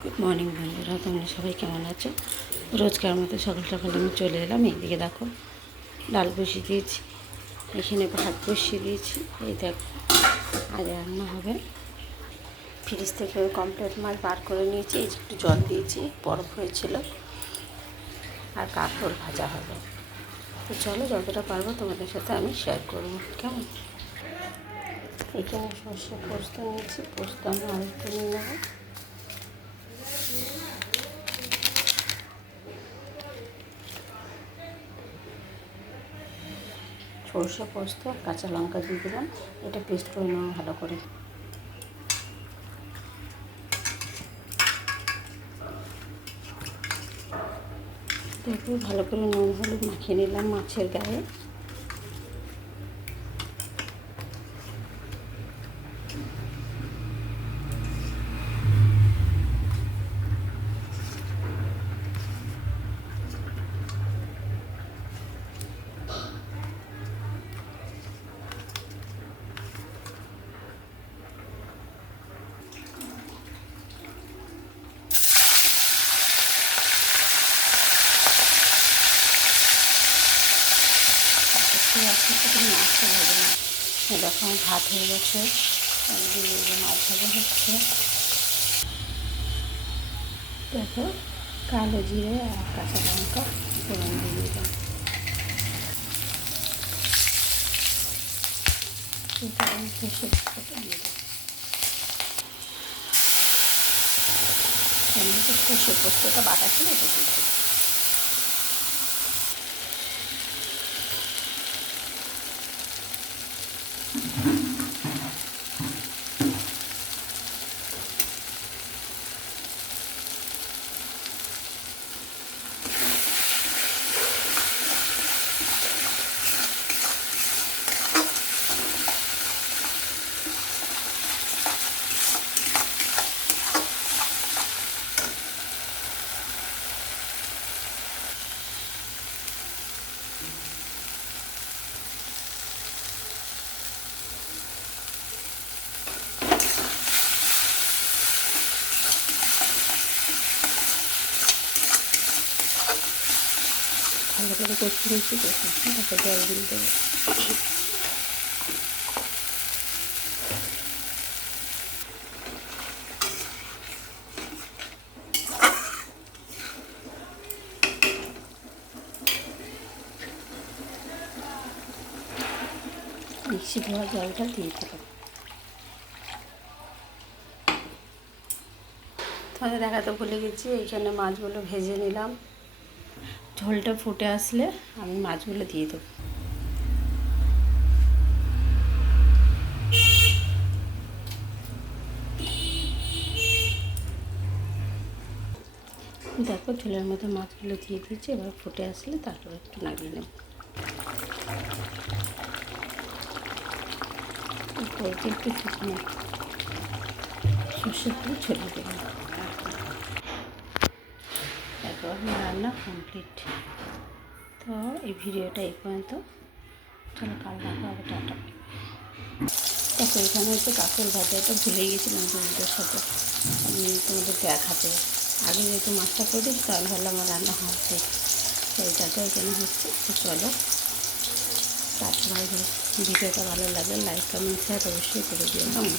Good morning বন্ধুরা, তোমরা সবাই কেমন আছো? রোজকার মতো সকাল সকাল আমি চলে এলাম। এইদিকে দেখো ডাল বসিয়ে দিয়েছি, এখানে ভাত বসিয়ে দিয়েছি। এই দেখো আজ রান্না হবে। ফ্রিজ থেকে কমপ্লিট মাছ বার করে নিয়েছি, এই যে একটু জল দিয়েছি, বরফ হয়েছিল। আর কাঁকরোল ভাজা হবে। তো চলো যতটা পারবো তোমাদের সাথে আমি শেয়ার করবো, কেমন? এখানে সর্ষে পোস্ত নিয়েছি, পোস্ত আমি অল্প নিয়ে নেবো। সরষে পোস্ত কাঁচা লঙ্কা দিয়ে দিলাম, এটা পেস্ট করে নেওয়া ভালো করে। দেখো ভালো করে নুন হলুদ মাখিয়ে নিলাম মাছের গায়ে। আস্তে আস্তে করে মাছটা ভাজে না, দেখো আমার ভাত হয়ে গেছে, একদিকে মাছ ভাজা হচ্ছে। দেখো কালো জিরে আর কাঁচা লঙ্কা ফোড়ন দিয়ে দিলাম। এটা আমি সর্ষে পোস্তটা দিয়ে দেবো। এমনিতে সর্ষে পোস্তটা বাটা ছিল, এটা দিয়ে দেবো। ভালো করে কষতে দিচ্ছি, তারপর জল দিয়ে দেবো। মিক্সি ধোয়া জলটা দিয়ে দিলাম। তোমাদের দেখাতে ভুলে গেছি, এইখানে মাছগুলো ভেজে নিলাম। ঝোলটা ফুটে আসলে আমি মাছগুলো দিয়ে দেবো। দেখো ঝোলের মধ্যে মাছগুলো দিয়ে দিয়েছি, এবার ফুটে আসলে তারপর একটু নামিয়ে নেব। একটু শুকনো সর্ষে ফুল ছড়িয়ে দেবেন। তারপর রান্না কমপ্লিট। তো এই ভিডিওটা এই পর্যন্ত, চলো কাল দেখা হবে, টাটা। দেখো এখানে হচ্ছে কাঁকরোল ভাজা, এটা ভুলে গেছিলাম তোমাদের সাথে আমি তোমাদের দেখাতে। আগে যেহেতু মাছটা করে দিচ্ছি, তো আমি ভাবলাম আমার রান্না হচ্ছে, তো এটাটা এখানে হচ্ছে। তো চলো টাটা, বাই বাই। ভিডিওটা ভালো লাগলে লাইক কমেন্ট শেয়ার অবশ্যই করে দিও, কেমন?